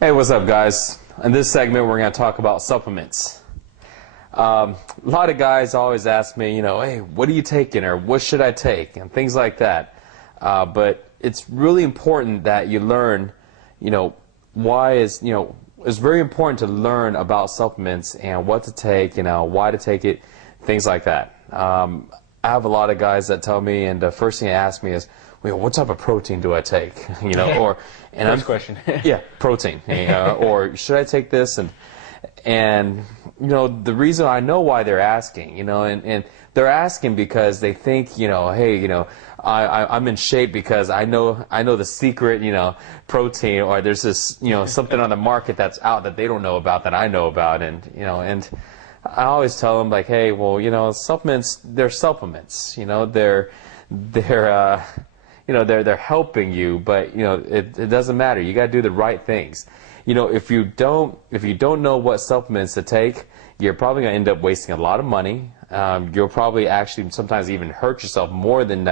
Hey, what's up, guys? In this segment, we're going to talk about supplements. A lot of guys always ask me, hey, what are you taking, or what should I take, and things like that. But it's really important that you learn, it's very important to learn about supplements and what to take, why to take it, things like that. I have a lot of guys that tell me, and the first thing they ask me is, well, what type of protein do I take? First question. Yeah, protein. Or should I take this? And the reason I know why they're asking, and they're asking because they think, hey, I'm in shape because I know the secret, protein, or there's this, something on the market that's out that they don't know about that I know about, and I always tell them, like, hey, well, supplements, they're supplements, they're helping you, but it doesn't matter. You got to do the right things. If you don't know what supplements to take, you're probably going to end up wasting a lot of money. You'll probably actually sometimes even hurt yourself more than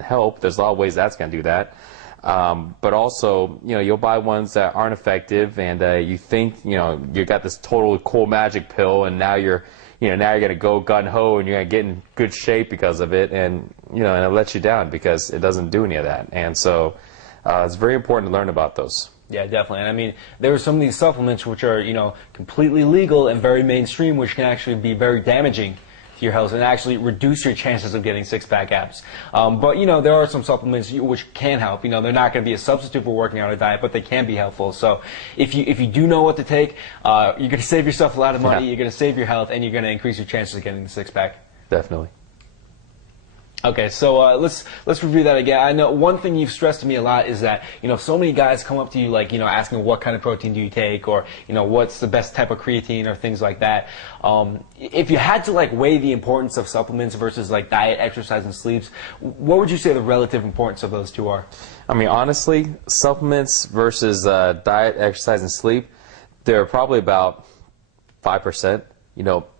help. There's a lot of ways that's going to do that. But also, you'll buy ones that aren't effective, and you think you got this total cool magic pill, and now you're going to go gun-ho, and you're going to get in good shape because of it, and it lets you down because it doesn't do any of that. And so it's very important to learn about those. Yeah, definitely. And I mean, there are some of these supplements which are, completely legal and very mainstream, which can actually be very damaging to your health and actually reduce your chances of getting six-pack abs. But, there are some supplements which can help. They're not going to be a substitute for working out a diet, but they can be helpful. So if you do know what to take, you're going to save yourself a lot of money, you're going to save your health, and you're going to increase your chances of getting the six-pack. Definitely. Okay, so let's review that again. I know one thing you've stressed to me a lot is that so many guys come up to you like asking what kind of protein do you take, or what's the best type of creatine, or things like that. If you had to weigh the importance of supplements versus diet, exercise, and sleeps, what would you say the relative importance of those two are? I mean, honestly, supplements versus diet, exercise, and sleep, they're probably about 5%.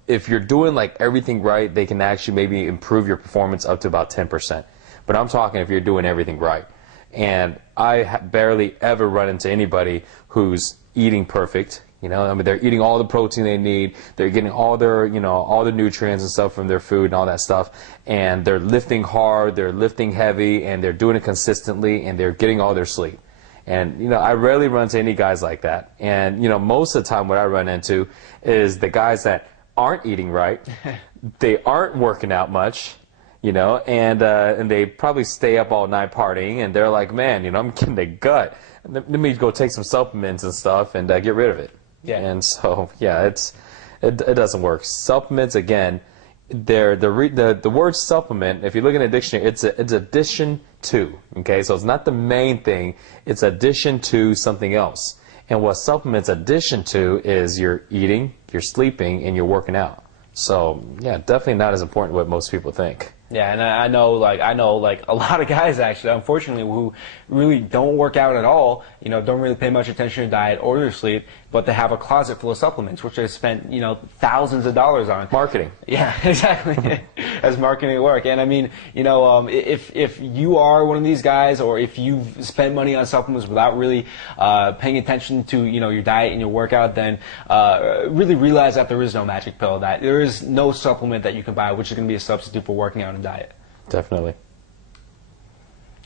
If you're doing everything right, they can actually maybe improve your performance up to about 10%. But I'm talking if you're doing everything right. And I barely ever run into anybody who's eating perfect. I mean, they're eating all the protein they need. They're getting all their, all the nutrients and stuff from their food and all that stuff. And they're lifting hard, they're lifting heavy, and they're doing it consistently, and they're getting all their sleep. And, I rarely run into any guys like that. And, most of the time what I run into is the guys that aren't eating right, they aren't working out much, and they probably stay up all night partying, and they're like, man, I'm getting a gut. Let me go take some supplements and stuff and get rid of it. Yeah. And so, yeah, it doesn't work. Supplements, again, the word supplement, if you look in the dictionary, it's addition to, okay? So it's not the main thing, it's addition to something else. And what supplements addition to is you're eating, you're sleeping, and you're working out. So, yeah, definitely not as important what most people think. Yeah, and I know a lot of guys actually, unfortunately, who really don't work out at all, don't really pay much attention to diet or their sleep, but they have a closet full of supplements, which they spent, thousands of dollars on. Marketing. Yeah, exactly. As marketing at work. And I mean, if you are one of these guys, or if you've spent money on supplements without really paying attention to, your diet and your workout, then really realize that there is no magic pill, that there is no supplement that you can buy which is going to be a substitute for working out and diet. Definitely.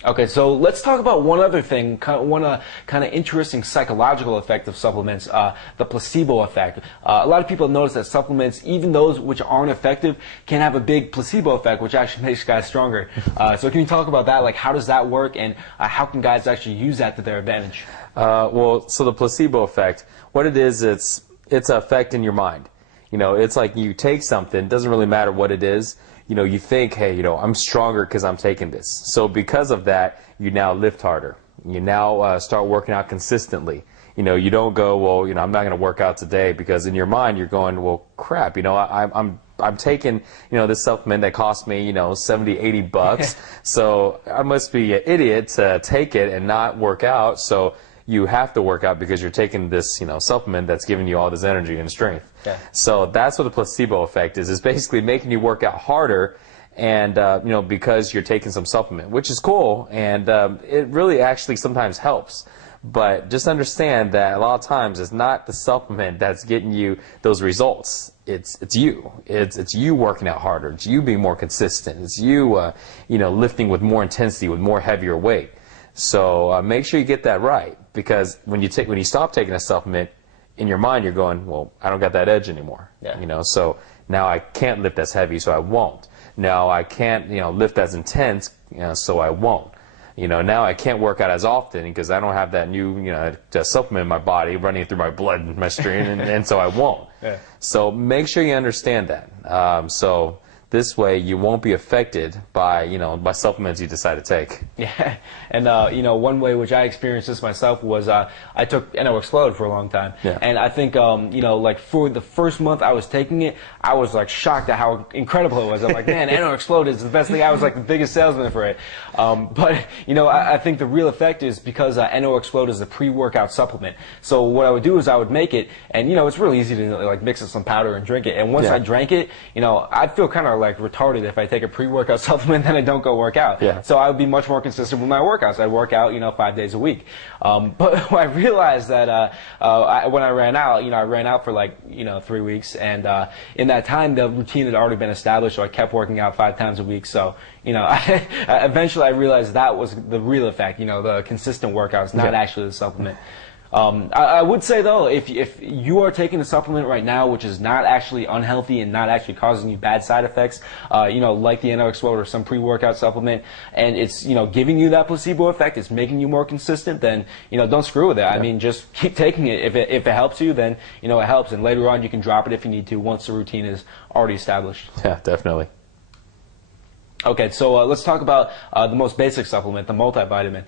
Okay, so let's talk about one other thing, one kind of interesting psychological effect of supplements, the placebo effect. A lot of people have noticed that supplements, even those which aren't effective, can have a big placebo effect, which actually makes guys stronger. So can you talk about that? Like, how does that work, and how can guys actually use that to their advantage? Well, so the placebo effect, what it is, it's an effect in your mind. It's like you take something, it doesn't really matter what it is. You think, hey, I'm stronger because I'm taking this. So because of that, you now lift harder. You now start working out consistently. You don't go, well, I'm not going to work out today, because in your mind you're going, well, crap, I'm taking, this supplement that cost me, 70, 80 bucks. So I must be an idiot to take it and not work out. So you have to work out because you're taking this, supplement that's giving you all this energy and strength. Yeah. So that's what the placebo effect is. It's basically making you work out harder, and because you're taking some supplement, which is cool, and it really actually sometimes helps. But just understand that a lot of times it's not the supplement that's getting you those results. It's you. It's you working out harder. It's you being more consistent. It's you, lifting with more intensity, with more heavier weight. So make sure you get that right, because when you stop taking a supplement, in your mind you're going, well, I don't got that edge anymore. Yeah. So now I can't lift as heavy, so I won't. Now I can't, lift as intense, so I won't. Now I can't work out as often because I don't have that new, supplement in my body running through my blood and my stream, and so I won't. Yeah. So make sure you understand that. So this way you won't be affected by, by supplements you decide to take. Yeah, and one way which I experienced this myself was I took NO Explode for a long time, Yeah. and I think like for the first month I was taking it, I was like shocked at how incredible it was. I'm like, man, NO Explode is the best thing. I was like the biggest salesman for it, but I think the real effect is because NO Explode is a pre-workout supplement. So what I would do is I would make it, and it's really easy to like mix in some powder and drink it. And once Yeah. I drank it, I'd feel kind of like retarded if I take a pre-workout supplement and I don't go work out. Yeah. So I would be much more consistent with my workouts. I'd work out, 5 days a week. But I realized that when I ran out, I ran out for like 3 weeks, and in that time the routine had already been established, so I kept working out 5 times a week. So eventually I realized that was the real effect. The consistent workouts, not Yeah. actually the supplement. I would say though, if you are taking a supplement right now which is not actually unhealthy and not actually causing you bad side effects, like the NO Explode or some pre-workout supplement, and it's giving you that placebo effect, it's making you more consistent, then don't screw with it. I mean, just keep taking it. If it helps you, then it helps, and later on you can drop it if you need to once the routine is already established. Yeah, definitely. Okay, so let's talk about the most basic supplement, the multivitamin.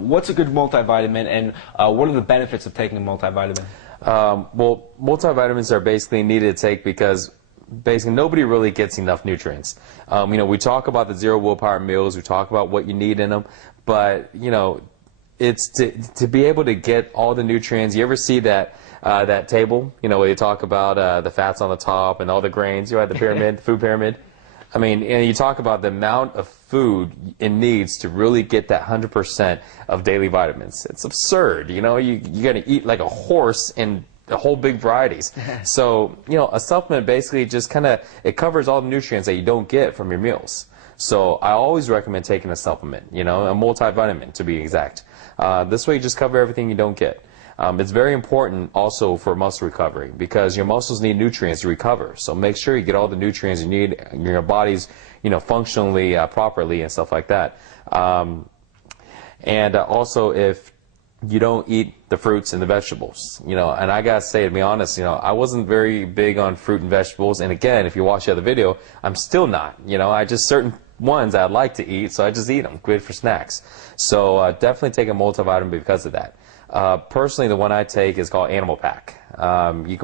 What's a good multivitamin, and what are the benefits of taking a multivitamin? Well, multivitamins are basically needed to take because basically nobody really gets enough nutrients. We talk about the zero willpower meals, we talk about what you need in them, but it's to be able to get all the nutrients. You ever see that that table? Where you talk about the fats on the top and all the grains. The pyramid, the food pyramid. I mean, and you talk about the amount of food it needs to really get that 100% of daily vitamins. It's absurd. You got to eat like a horse in the whole big varieties. So, a supplement basically just it covers all the nutrients that you don't get from your meals. So I always recommend taking a supplement, a multivitamin to be exact. This way you just cover everything you don't get. It's very important also for muscle recovery because your muscles need nutrients to recover. So make sure you get all the nutrients you need in your body's, functionally properly and stuff like that. And also if you don't eat the fruits and the vegetables, and I gotta say, to be honest, I wasn't very big on fruit and vegetables. And again, if you watch the other video, I'm still not. I just certain ones I'd like to eat, so I just eat them. Good for snacks. So definitely take a multivitamin because of that. Personally, the one I take is called Animal Pack. You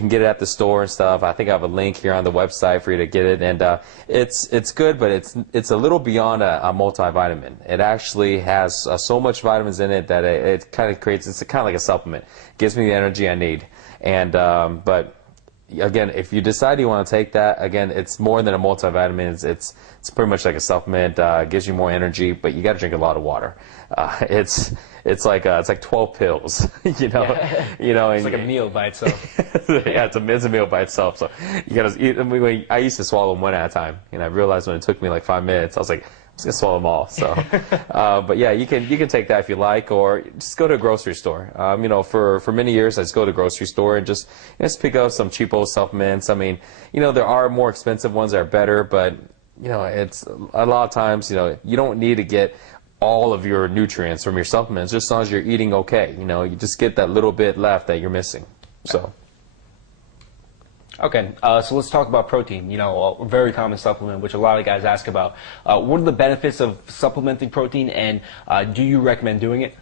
can get it at the store and stuff. I think I have a link here on the website for you to get it, and it's good, but it's a little beyond a multivitamin. It actually has so much vitamins in it that it kind of creates. It's kind of like a supplement. It gives me the energy I need, and but. Again, if you decide you want to take that, again, it's more than a multivitamin. It's pretty much like a supplement. Gives you more energy, but you got to drink a lot of water. It's like 12 pills. Yeah. It's like a meal by itself. Yeah, it's a meal by itself. So you got to eat. I used to swallow them one at a time, and I realized when it took me like 5 minutes, I was like, I'm just gonna swallow them all. So, but yeah, you can take that if you like, or just go to a grocery store. For many years, I just go to a grocery store and just pick up some cheapo supplements. I mean, there are more expensive ones that are better, but it's a lot of times, you don't need to get all of your nutrients from your supplements, just as long as you're eating okay. You just get that little bit left that you're missing. So. Okay, so let's talk about protein, a very common supplement which a lot of guys ask about. What are the benefits of supplementing protein, and do you recommend doing it?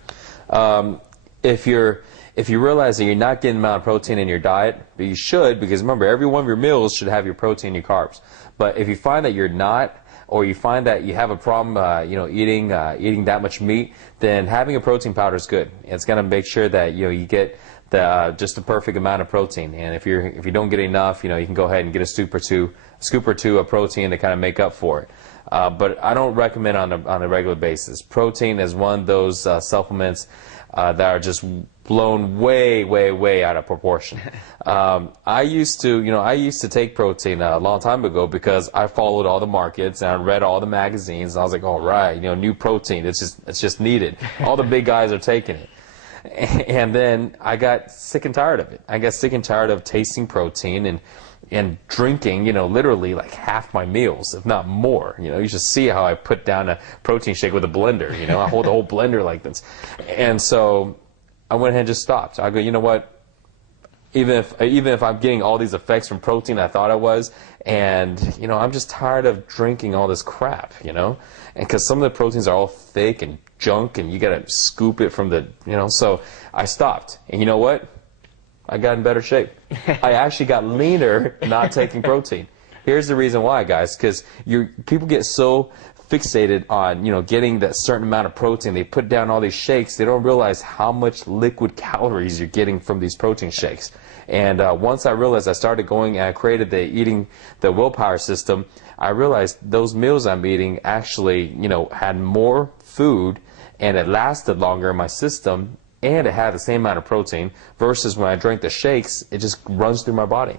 If you realize that you're not getting the amount of protein in your diet, but you should, because remember, every one of your meals should have your protein and your carbs. But if you find that you're not, or you find that you have a problem, eating that much meat, then having a protein powder is good. It's going to make sure that you get just the perfect amount of protein. And if you don't get enough, you can go ahead and get a scoop or two of protein to kind of make up for it. But I don't recommend on a regular basis. Protein is one of those supplements that are just blown way out of proportion. I used to take protein a long time ago because I followed all the markets and I read all the magazines and I was like, all right, new protein, it's just needed. All the big guys are taking it. And then I got sick and tired of it. I got sick and tired of tasting protein and drinking, literally like half my meals, if not more. You should see how I put down a protein shake with a blender. I hold the whole blender like this. And so I went ahead and just stopped. I go, you know what? Even if I'm getting all these effects from protein I thought I was, and I'm just tired of drinking all this crap, and because some of the proteins are all thick and junk, and you gotta scoop it from the, so I stopped. And you know what? I got in better shape. I actually got leaner not taking protein. Here's the reason why, guys, because people get so fixated on getting that certain amount of protein. They put down all these shakes. They don't realize how much liquid calories you're getting from these protein shakes. And once I realized, I started going and I created the willpower system. I realized those meals I'm eating actually had more food and it lasted longer in my system and it had the same amount of protein versus when I drank the shakes, it just runs through my body.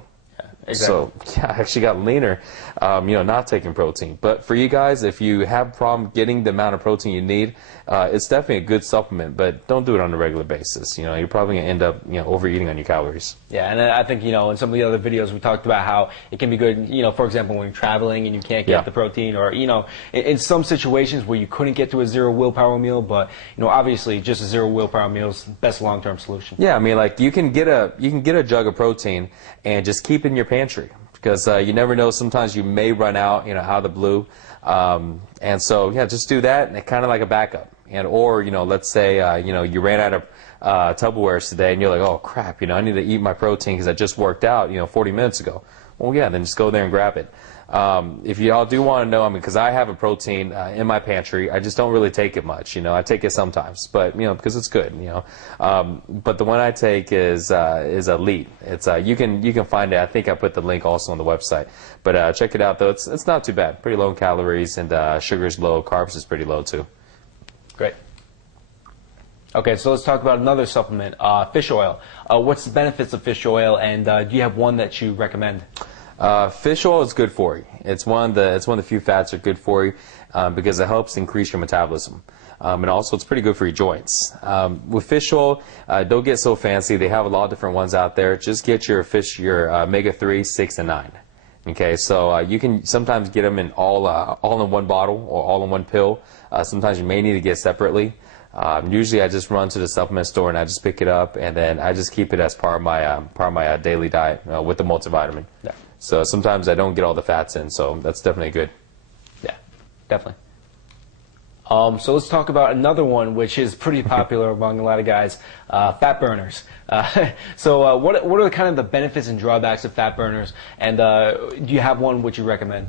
Exactly. So, I actually got leaner, not taking protein. But for you guys, if you have a problem getting the amount of protein you need, it's definitely a good supplement, but don't do it on a regular basis. You're probably going to end up, overeating on your calories. Yeah, and I think, in some of the other videos we talked about how it can be good, for example, when you're traveling and you can't get the protein, or, in some situations where you couldn't get to a zero willpower meal, but, obviously just a zero willpower meal is the best long-term solution. Yeah, I mean, like, you can get a jug of protein and just keep it in your pantry, because you never know, sometimes you may run out, out of the blue. And so, just do that, and kind of like a backup. Or, let's say, you ran out of Tupperwares today, and you're like, oh, crap, I need to eat my protein because I just worked out, 40 minutes ago. Well, yeah, then just go there and grab it. If you all do want to know, because I have a protein in my pantry, I just don't really take it much. I take it sometimes, but because it's good. But the one I take is Elite. It's you can find it. I think I put the link also on the website. But check it out though. It's not too bad. Pretty low in calories, and sugar's low. Carbs is pretty low too. Great. Okay, so let's talk about another supplement, fish oil. What's the benefits of fish oil, and do you have one that you recommend? Fish oil is good for you. It's one of the few fats that are good for you because it helps increase your metabolism. And also, it's pretty good for your joints. With fish oil, don't get so fancy. They have a lot of different ones out there. Just get your omega-3, 6, and 9. Okay, so you can sometimes get them in all in one bottle or all in one pill. Sometimes you may need to get separately. Usually, I just run to the supplement store and I just pick it up, and then I just keep it as part of my daily diet with the multivitamin. Yeah. So sometimes I don't get all the fats in, so that's definitely good. Yeah, definitely. So let's talk about another one which is pretty popular among a lot of guys, fat burners. So what are kind of the benefits and drawbacks of fat burners, and do you have one which you recommend?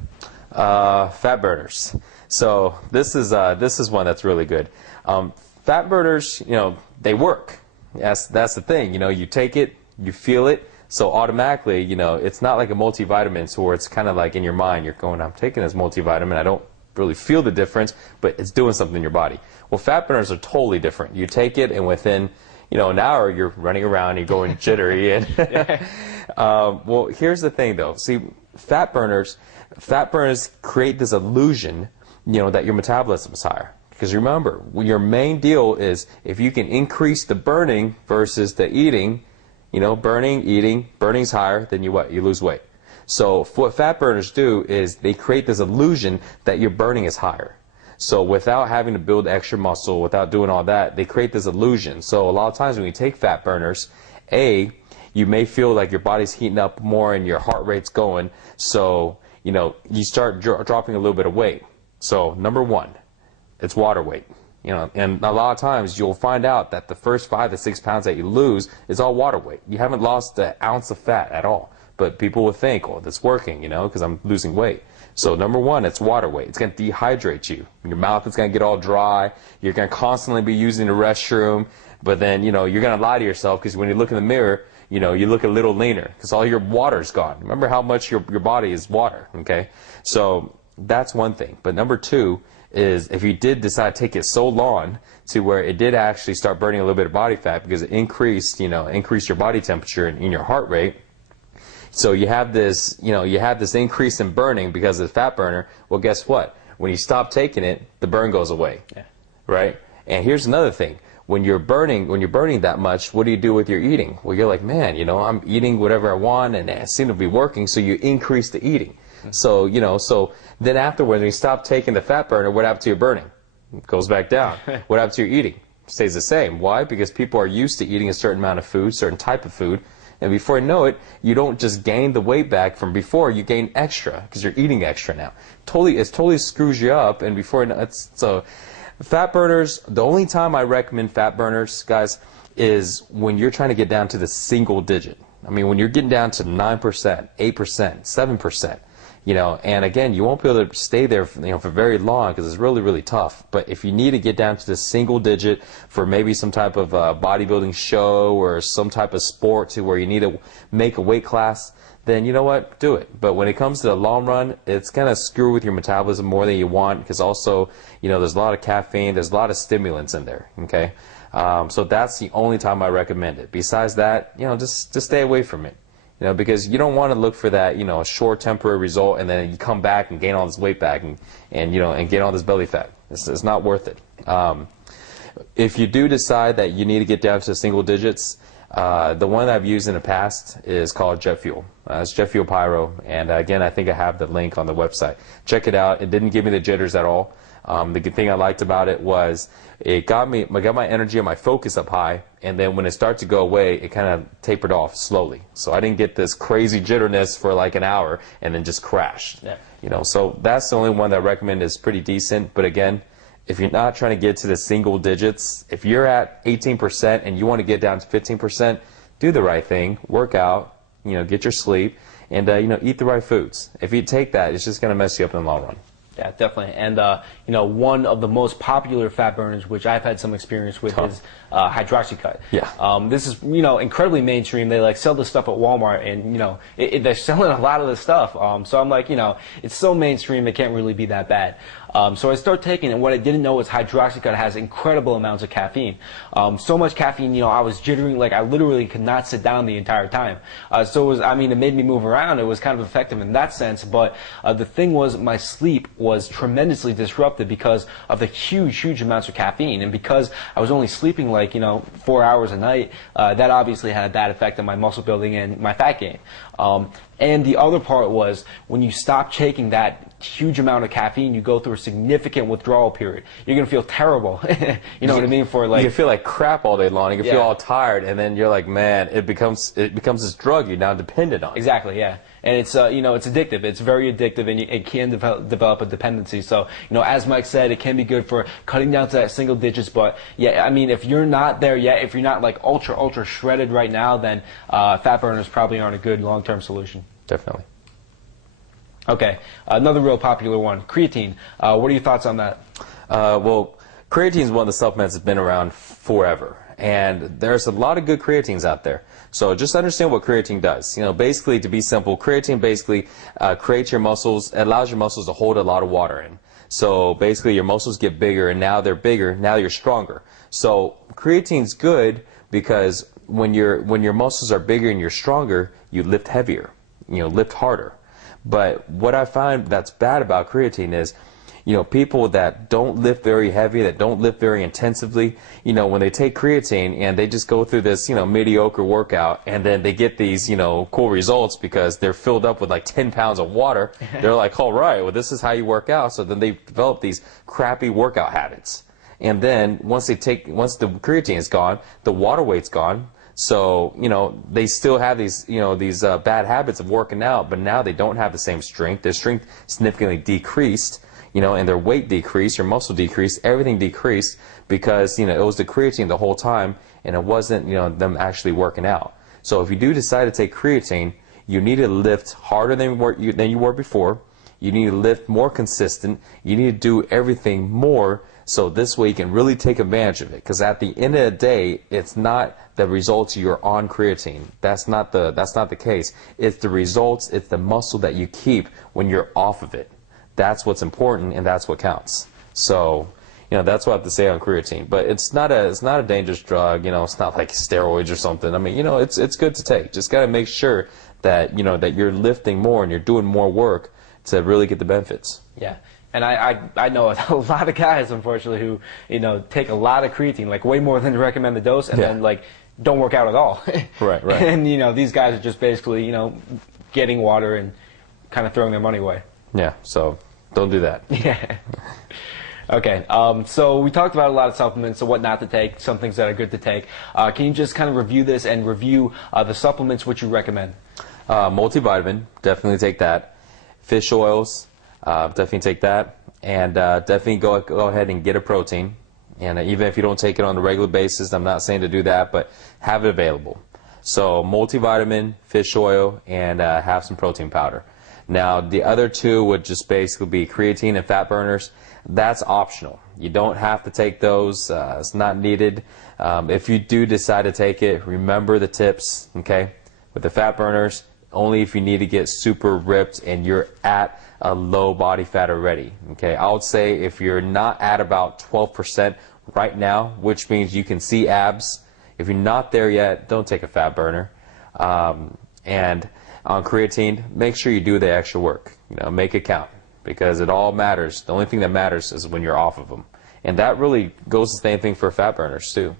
Fat burners. So this is one that's really good. Fat burners, they work. That's the thing. You take it, you feel it. So automatically, it's not like a multivitamin, so where it's kind of like in your mind, you're going, I'm taking this multivitamin, I don't really feel the difference, but it's doing something in your body. Well, fat burners are totally different. You take it, and within, an hour, you're running around, you're going jittery. And well, here's the thing, though. See, fat burners create this illusion, that your metabolism is higher. Because remember, your main deal is if you can increase the burning versus the eating. Burning's higher, then you lose weight. So what fat burners do is they create this illusion that your burning is higher. So without having to build extra muscle, without doing all that, they create this illusion. So a lot of times when you take fat burners, you may feel like your body's heating up more and your heart rate's going. So, you start dropping a little bit of weight. So number one, it's water weight. And a lot of times you'll find out that the first 5 to 6 pounds that you lose is all water weight. You haven't lost an ounce of fat at all. But people will think, oh, that's working, because I'm losing weight. So number one, it's water weight. It's going to dehydrate you. Your mouth is going to get all dry. You're going to constantly be using the restroom. But then, you're going to lie to yourself because when you look in the mirror, you look a little leaner because all your water's gone. Remember how much your body is water, okay? So that's one thing. But number two, is if you did decide to take it so long to where it did actually start burning a little bit of body fat because it increased, increased your body temperature and your heart rate. So you have this, you have this increase in burning because of the fat burner. Well, guess what? When you stop taking it, the burn goes away, right? And here's another thing. When you're burning that much, what do you do with your eating? Well, you're like, man, I'm eating whatever I want and it seems to be working, so you increase the eating. So, so then afterwards, when you stop taking the fat burner, what happens to your burning? It goes back down. What happens to your eating? It stays the same. Why? Because people are used to eating a certain amount of food, certain type of food, and before you know it, you don't just gain the weight back from before, you gain extra because you're eating extra now. It totally screws you up, and before you know it's so. Fat burners, the only time I recommend fat burners, guys, is when you're trying to get down to the single digit. I mean, when you're getting down to 9%, 8%, 7%, and again, you won't be able to stay there for very long because it's really, really tough. But if you need to get down to the single digit for maybe some type of bodybuilding show or some type of sport to where you need to make a weight class, then you know what, do it. But when it comes to the long run, it's going to screw with your metabolism more than you want because also, there's a lot of caffeine, there's a lot of stimulants in there, okay? So that's the only time I recommend it. Besides that, just stay away from it. Because you don't want to look for that, a short temporary result and then you come back and gain all this weight back and gain all this belly fat. It's not worth it. If you do decide that you need to get down to single digits, the one that I've used in the past is called Jet Fuel. It's Jet Fuel Pyro, and again, I think I have the link on the website. Check it out. It didn't give me the jitters at all. The good thing I liked about it was it got my energy and my focus up high, and then when it started to go away, it kind of tapered off slowly. So I didn't get this crazy jitterness for like an hour and then just crashed. Yeah. So that's the only one that I recommend is pretty decent. But again, if you're not trying to get to the single digits, if you're at 18% and you want to get down to 15%, do the right thing, work out, get your sleep, and eat the right foods. If you take that, it's just going to mess you up in the long run. Yeah, definitely. And, one of the most popular fat burners, which I've had some experience with, is hydroxycut. Yeah. This is, incredibly mainstream. They, sell this stuff at Walmart, and, they're selling a lot of this stuff. So I'm like, it's so mainstream, it can't really be that bad. So I started taking it, and what I didn't know was hydroxycut has incredible amounts of caffeine. So much caffeine, I was jittering, I literally could not sit down the entire time. So it made me move around. It was kind of effective in that sense, but the thing was my sleep was tremendously disrupted because of the huge amounts of caffeine, and because I was only sleeping 4 hours a night, that obviously had a bad effect on my muscle building and my fat gain. And the other part was when you stop taking that huge amount of caffeine, you go through a significant withdrawal period. You're gonna feel terrible. You know what I mean? You can feel like crap all day long. You can feel all tired, and then you're like, man, it becomes this drug you're now dependent on. Exactly, yeah. And it's it's addictive. It's very addictive, and it can develop a dependency. So as Mike said, it can be good for cutting down to that single digits. But yeah, if you're not there yet, if you're not ultra shredded right now, then fat burners probably aren't a good long-term solution. Definitely. Okay, another real popular one, creatine. What are your thoughts on that? Well, creatine is one of the supplements that's been around forever, and there's a lot of good creatines out there. So just understand what creatine does. Basically, to be simple, creatine basically creates your muscles, it allows your muscles to hold a lot of water in. So basically, your muscles get bigger, and now they're bigger, now you're stronger. So creatine's good because when your muscles are bigger and you're stronger, you lift heavier, lift harder. But what I find that's bad about creatine is, people that don't lift very heavy, that don't lift very intensively, when they take creatine and they just go through this, mediocre workout, and then they get these, cool results because they're filled up with 10 pounds of water. They're like, all right, well, this is how you work out. So then they develop these crappy workout habits. And then once the creatine is gone, the water weight's gone. So, they still have these, these bad habits of working out, but now they don't have the same strength. Their strength significantly decreased, and their weight decreased, your muscle decreased, everything decreased because, it was the creatine the whole time, and it wasn't, them actually working out. So if you do decide to take creatine, you need to lift harder than you were before. You need to lift more consistent. You need to do everything more, so this way you can really take advantage of it. Because at the end of the day, it's not the results you're on creatine. That's not the case. It's the results, it's the muscle that you keep when you're off of it. That's what's important, and that's what counts. So, that's what I have to say on creatine. But it's not a dangerous drug. It's not like steroids or something. I mean, it's good to take. Just got to make sure that that you're lifting more and you're doing more work to really get the benefits. Yeah. And I know a lot of guys, unfortunately, who take a lot of creatine, like way more than the recommended dose, and then like don't work out at all. Right. And these guys are just basically getting water and kind of throwing their money away. Yeah. So don't do that. Yeah. Okay. So we talked about a lot of supplements, so what not to take, some things that are good to take. Can you just kind of review this and review the supplements which you recommend? Multivitamin, definitely take that. Fish oils. Definitely take that, and definitely go ahead and get a protein. And even if you don't take it on a regular basis, I'm not saying to do that, but have it available. So multivitamin, fish oil, and have some protein powder. Now the other two would just basically be creatine and fat burners. That's optional. You don't have to take those. It's not needed. If you do decide to take it, remember the tips. Okay, with the fat burners, only if you need to get super ripped and you're at a low body fat already. Okay, I would say if you're not at about 12% right now, which means you can see abs, if you're not there yet, don't take a fat burner. And on creatine, make sure you do the extra work. Make it count, because it all matters. The only thing that matters is when you're off of them, and that really goes the same thing for fat burners too.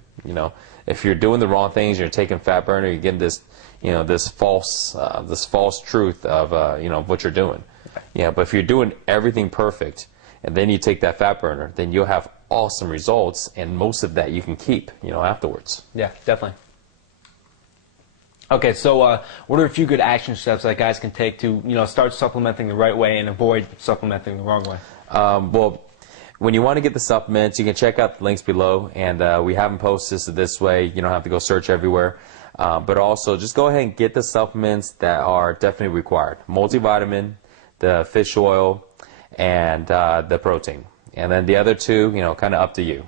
If you're doing the wrong things, you're taking fat burner, you're getting this this false truth of what you're doing. Yeah, but if you're doing everything perfect and then you take that fat burner, then you'll have awesome results, and most of that you can keep afterwards. Yeah, definitely. Okay, so what are a few good action steps that guys can take to start supplementing the right way and avoid supplementing the wrong way? Well, when you want to get the supplements, you can check out the links below, and we have them posted so this way you don't have to go search everywhere. But also, just go ahead and get the supplements that are definitely required. Multivitamin, the fish oil, and the protein. And then the other two, kind of up to you.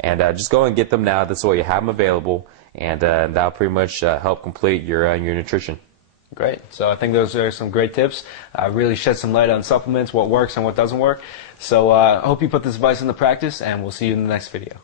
And just go and get them now. This way you have them available, and that'll pretty much help complete your nutrition. Great. So I think those are some great tips. Really shed some light on supplements, what works and what doesn't work. So I hope you put this advice into practice, and we'll see you in the next video.